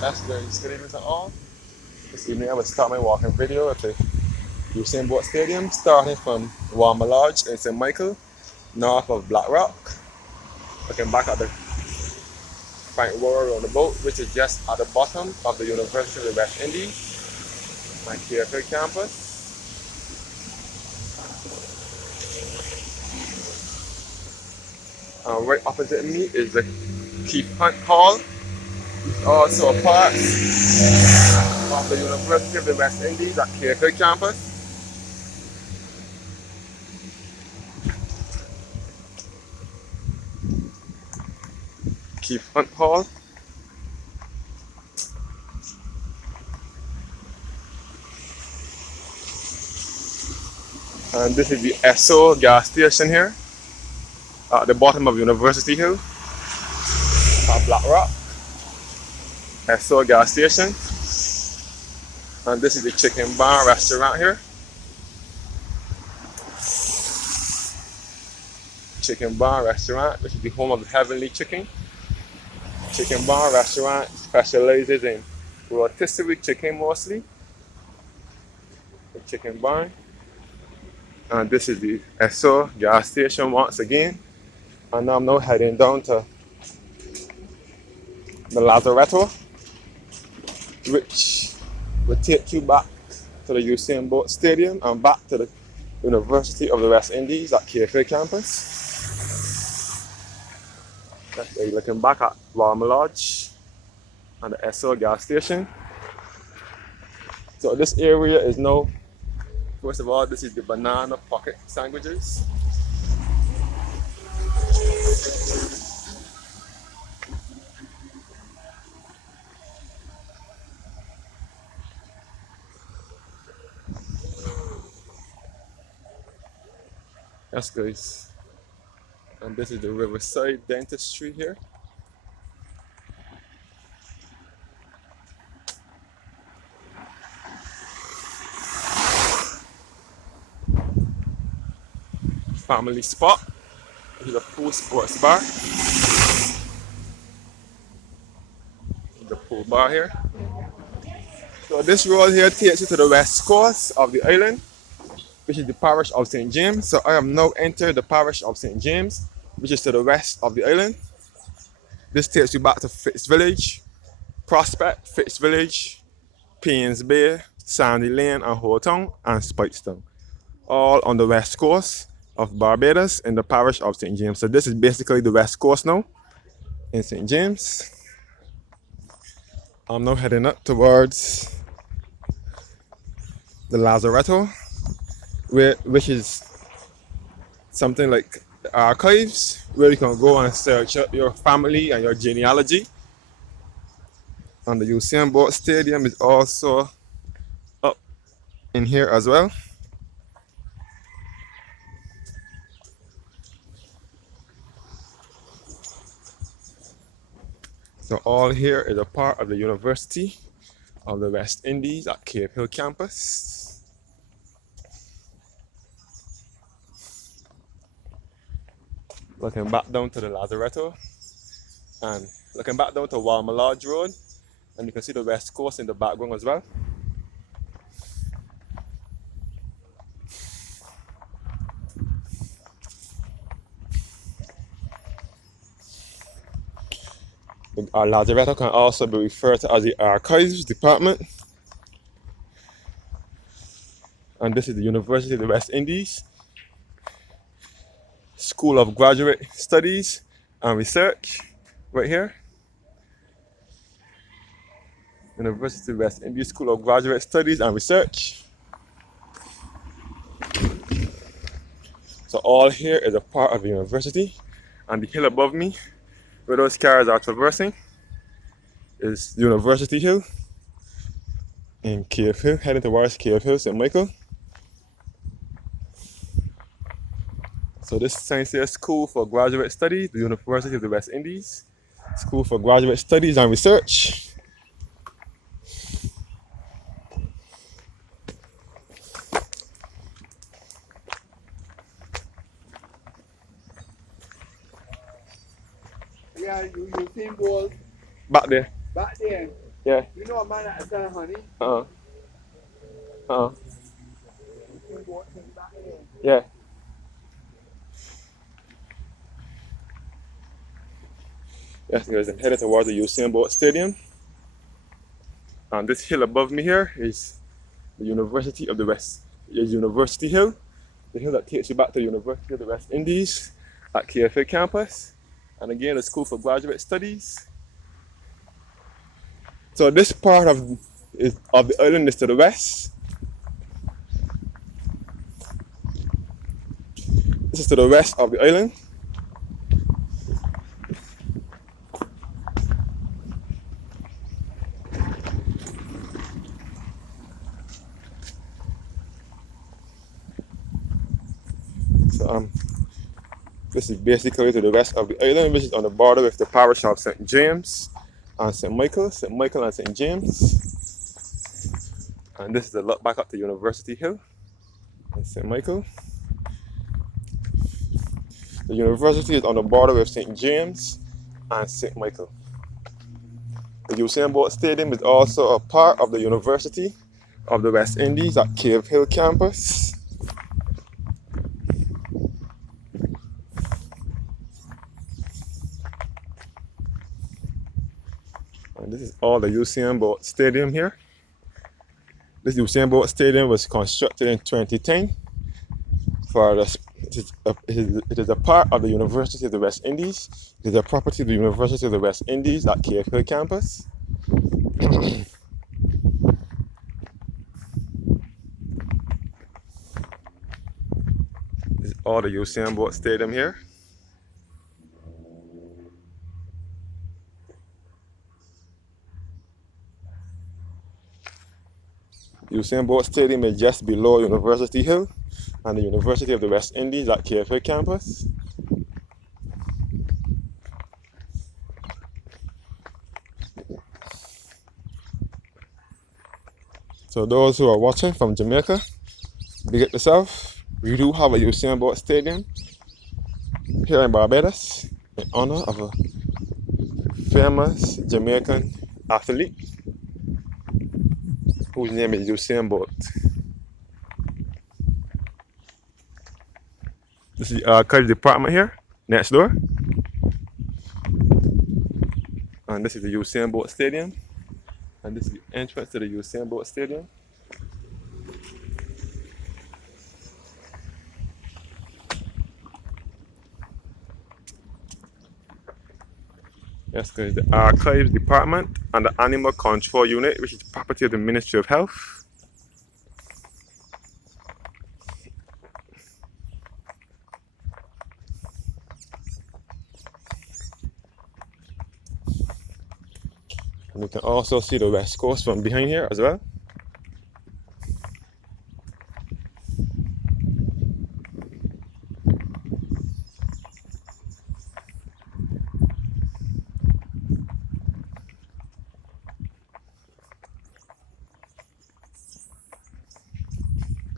That's good evening to all. This evening I will start my walking video at the Usain Bolt Stadium, starting from Walmer Lodge in St. Michael, north of Black Rock. Looking back at the Frank Rower on the boat, which is just at the bottom of the University of the West Indies, my KFA campus. Right opposite me is the Keith Hunt Hall, also a part of the University of the West Indies at KFA campus. Keith Hunt Hall. And this is the Esso gas station here at the bottom of University Hill at Black Rock. Esso gas station. And this is the Chicken Bar restaurant here. Chicken Bar restaurant, which is the home of the Heavenly Chicken. Chicken Bar restaurant specializes in rotisserie chicken mostly. The Chicken Bar. And this is the Esso gas station once again. And I'm now heading down to the Lazaretto, which will take you back to the Usain Bolt Stadium and back to the University of the West Indies at KFA campus. You're looking back at Walmer Lodge and the Esso gas station. So this area is now, first of all, this is the banana pocket sandwiches. Yes, guys. And this is the Riverside Dentistry here. Family spot. This is a full sports bar. The pool bar here. So this road here takes you to the west coast of the island, which is the Parish of St James. So I have now entered the Parish of St James, which is to the west of the island. This takes you back to Fitz Village, Prospect, Fitz Village, Paynes Bay, Sandy Lane and Holtown and Spikestown, all on the west coast of Barbados in the Parish of St James. So this is basically the west coast now in St James. I'm now heading up towards the Lazaretto, which is something like the archives, where you can go and search up your family and your genealogy. And the Usain Bolt Stadium is also up in here as well. So all here is a part of the University of the West Indies at Cape Hill campus. Looking back down to the Lazaretto and looking back down to Walmer Lodge Road, and you can see the west coast in the background as well. Our Lazaretto can also be referred to as the Archives Department. And this is the University of the West Indies School of Graduate Studies and Research, right here. University of the West Indies School of Graduate Studies and Research. So all here is a part of the university, and the hill above me, where those cars are traversing, is University Hill in Cave Hill, heading towards Cave Hill, St. Michael. So this sign says School for Graduate Studies, the University of the West Indies, School for Graduate Studies and Research. Yeah, Usain Bolt Back there. back there. Yeah. You know a man that sell honey? Uh-uh. Uh-uh. You can go take back there. Yeah. Yes, guys, I'm headed towards the Usain Bolt Stadium. And this hill above me here is the University of the West. Is University Hill, the hill that takes you back to the University of the West Indies at KFA campus. And again, the School for Graduate Studies. So this part of the island is to the west. This is to the west of the island. So this is basically to the west of the island, which is on the border with the Parish of St James and St Michael, St Michael and St James. And this is the look back up to University Hill and St Michael. The university is on the border with St James and St Michael. The Usain Bolt Stadium is also a part of the University of the West Indies at Cave Hill campus. And this is all the Usain Bolt Stadium here. This Usain Bolt Stadium was constructed in 2010 for the, it is a part of the University of the West Indies. It is a property of the University of the West Indies at Cave Hill campus. This is all the Usain Bolt Stadium here. Usain Bolt Stadium is just below University Hill and the University of the West Indies at KFA campus. So those who are watching from Jamaica, big up yourself. We do have a Usain Bolt Stadium here in Barbados in honor of a famous Jamaican athlete whose name is Usain Bolt. This is our college department here, next door. And this is the Usain Bolt Stadium. And this is the entrance to the Usain Bolt Stadium. Yes, guys, the Archives Department and the Animal Control Unit, which is property of the Ministry of Health. And you can also see the West Coast from behind here as well.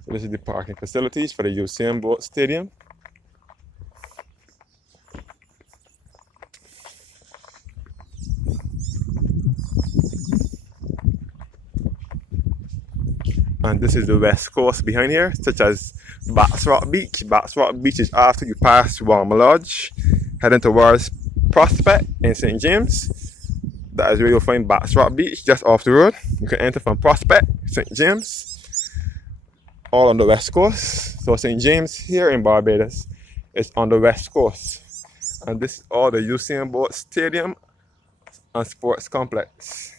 So this is the parking facilities for the Usain Bolt Stadium. And this is the West Coast behind here, such as Bats Rock Beach. Bats Rock Beach is after you pass Walmer Lodge, heading towards Prospect in St. James. That is where you'll find Bats Rock Beach, just off the road. You can enter from Prospect, St. James, all on the West Coast. So St. James here in Barbados is on the West Coast. And this is all the Usain Bolt Stadium and Sports Complex.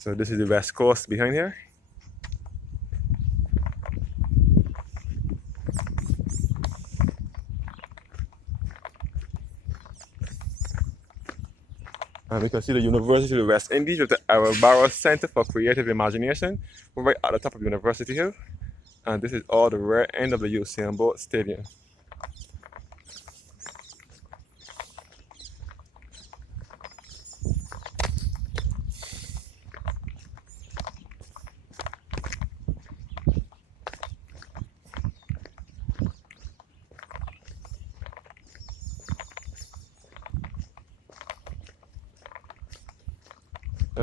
So this is the West Coast behind here. And we can see the University of the West Indies with the Barbados Center for Creative Imagination. We're right at the top of University Hill. And this is all the rear end of the Usain Bolt Stadium.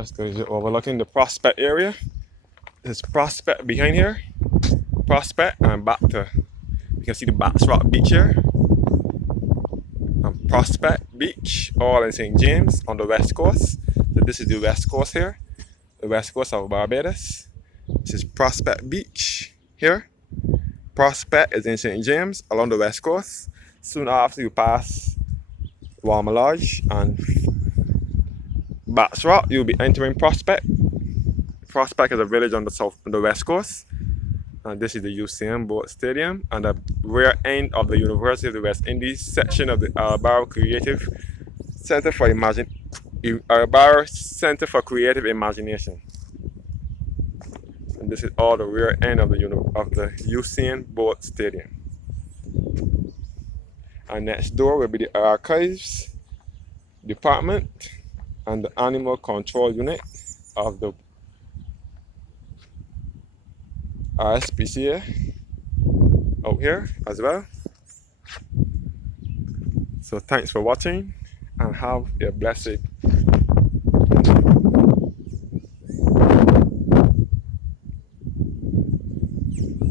So you're overlooking the Prospect area. There's Prospect behind here. Prospect and back to, you can see the Bats Rock Beach here. And Prospect Beach, all in St. James on the west coast. So this is the west coast here. The west coast of Barbados. This is Prospect Beach here. Prospect is in St. James along the west coast. Soon after you pass Warmer Lodge and Bats Rock, you'll be entering Prospect. Prospect is a village on the west coast. And this is the Usain Bolt Stadium and the rear end of the University of the West Indies section of the Alvaro Creative Center for Alvaro Center for Creative Imagination. And this is all the rear end of the Usain Bolt Stadium. And next door will be the Archives Department and the Animal Control Unit of the RSPCA out here as well. So thanks for watching and have a blessed